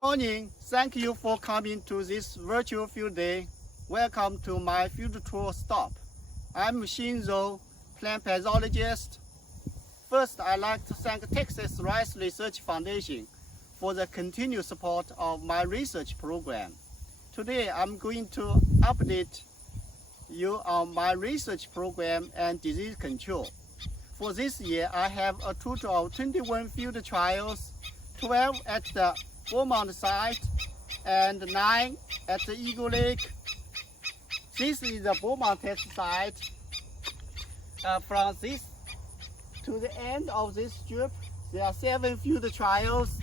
Morning. Thank you for coming to this virtual field day. Welcome to my field tour stop. I'm Shinzo, plant pathologist. First, I'd like to thank Texas Rice Research Foundation for the continued support of my research program. Today, I'm going to update you on my research program and disease control. For this year, I have a total of 21 field trials, 12 at the Beaumont site and 9 at the Eagle Lake. This is the Beaumont test site. From this to the end of this strip, there are 7 field trials.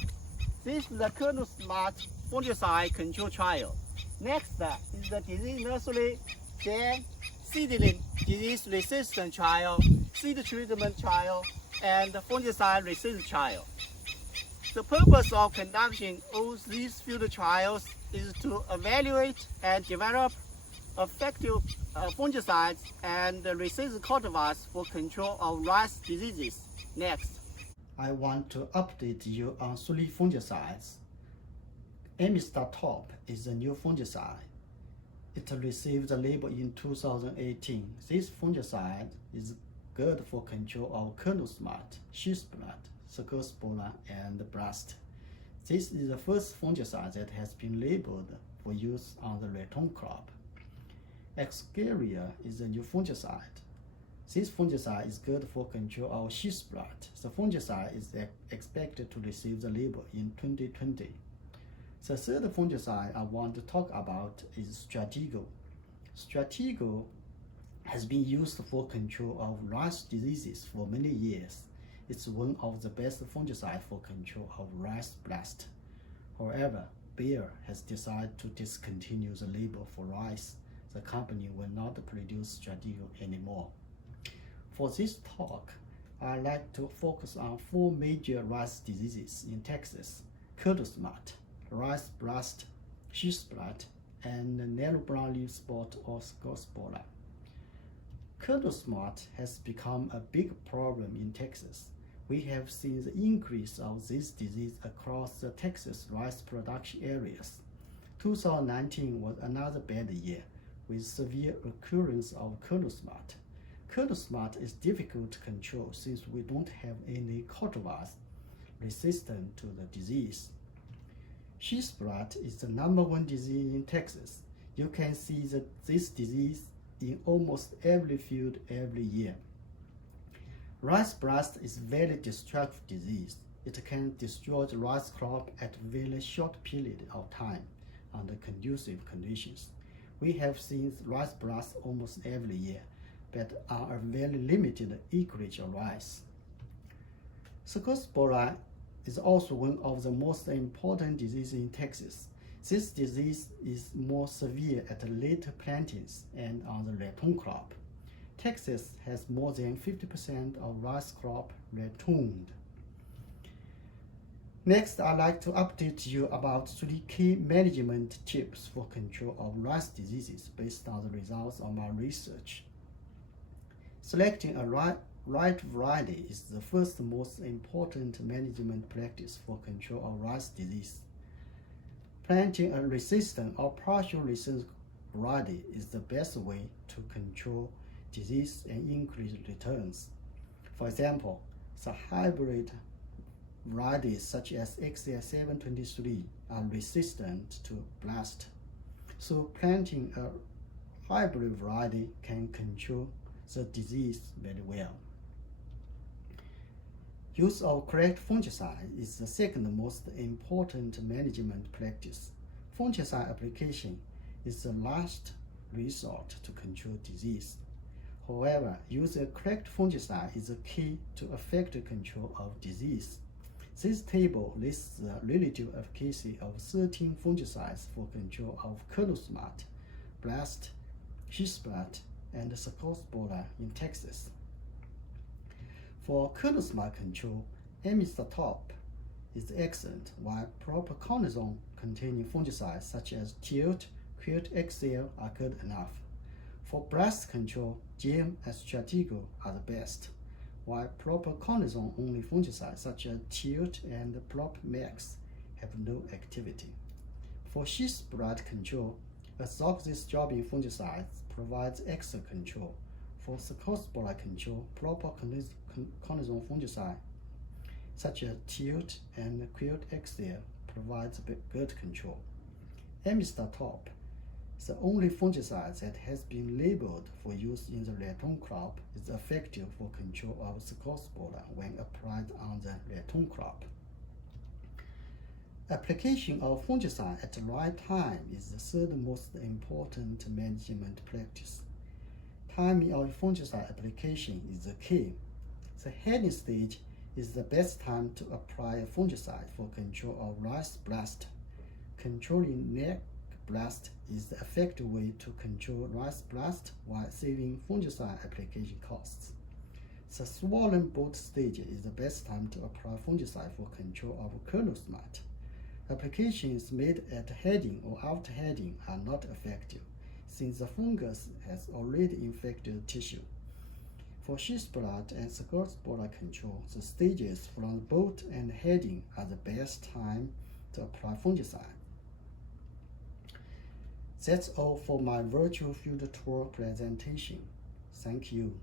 This is the Kernel Smart fungicide control trial. Next is the disease nursery, then seedling disease resistance trial, seed treatment trial, and fungicide resistance trial. The purpose of conducting all these field trials is to evaluate and develop effective fungicides and resistant cultivars for control of rice diseases. Next, I want to update you on 3 fungicides. Amistar Top is a new fungicide. It received the label in 2018. This fungicide is good for control of Kernel Smart, Sheath Blight, Cercospora, and Blast. This is the first fungicide that has been labeled for use on the ratoon crop. Excaria is a new fungicide. This fungicide is good for control of Sheath Blight. The fungicide is expected to receive the label in 2020. The third fungicide I want to talk about is Stratego. Stratego has been used for control of rice diseases for many years. It's one of the best fungicides for control of rice blast. However, Bayer has decided to discontinue the label for rice. The company will not produce Stratego anymore. For this talk, I'd like to focus on 4 major rice diseases in Texas: Kernel Smart, rice blast, sheath blight, and narrow brown leaf spot or Cercospora. Kernel Smart has become a big problem in Texas. We have seen the increase of this disease across the Texas rice production areas. 2019 was another bad year with severe occurrence of Kernel Smart. Kernel Smart is difficult to control since we don't have any cultivars resistant to the disease. Sheath blight is the #1 disease in Texas. You can see this disease in almost every field every year. Rice blast is very destructive disease. It can destroy the rice crop at a very short period of time under conducive conditions. We have seen rice blast almost every year, but on a very limited acreage of rice. Cercospora is also one of the most important diseases in Texas. This disease is more severe at later plantings and on the ratoon crop. Texas has more than 50% of rice crop ratooned. Next, I'd like to update you about 3 key management tips for control of rice diseases based on the results of my research. Selecting a right variety is the first most important management practice for control of rice disease. Planting a resistant or partial resistant variety is the best way to control disease and increase returns. For example, the hybrid varieties such as XL723 are resistant to blast. So planting a hybrid variety can control the disease very well. Use of correct fungicide is the second most important management practice. Fungicide application is the last resort to control disease. However, using a correct fungicide is the key to effective control of disease. This table lists the relative efficacy of 13 fungicides for control of Kernel Smart, blast, sheath blight, and Cercospora in Texas. For Kernel Smart control, Amistar Top is excellent, while propiconazole containing fungicides such as Tilt, Quilt XL are good enough. For blast control, GM and Stratego are the best, while propiconazole only fungicides such as Tilt and Prop Max have no activity. For cyst blight control, azoxystrobin fungicides provides excellent control. For cercospora control, propiconazole fungicide such as Tilt and Quilt XL provides good control. Amistatop, the only fungicide that has been labeled for use in the Lechon crop, is effective for control of cercospora when applied on the Lechon crop. Application of fungicide at the right time is the third most important management practice. Timing of fungicide application is the key. The heading stage is the best time to apply a fungicide for control of rice blast. Controlling neck blast is the effective way to control rice blast while saving fungicide application costs. The swollen bud stage is the best time to apply fungicide for control of kernel smut. Applications made at heading or after heading are not effective, since the fungus has already infected tissue. For cyst blight and cercospora control, the stages from bud and heading are the best time to apply fungicide. That's all for my virtual field tour presentation. Thank you.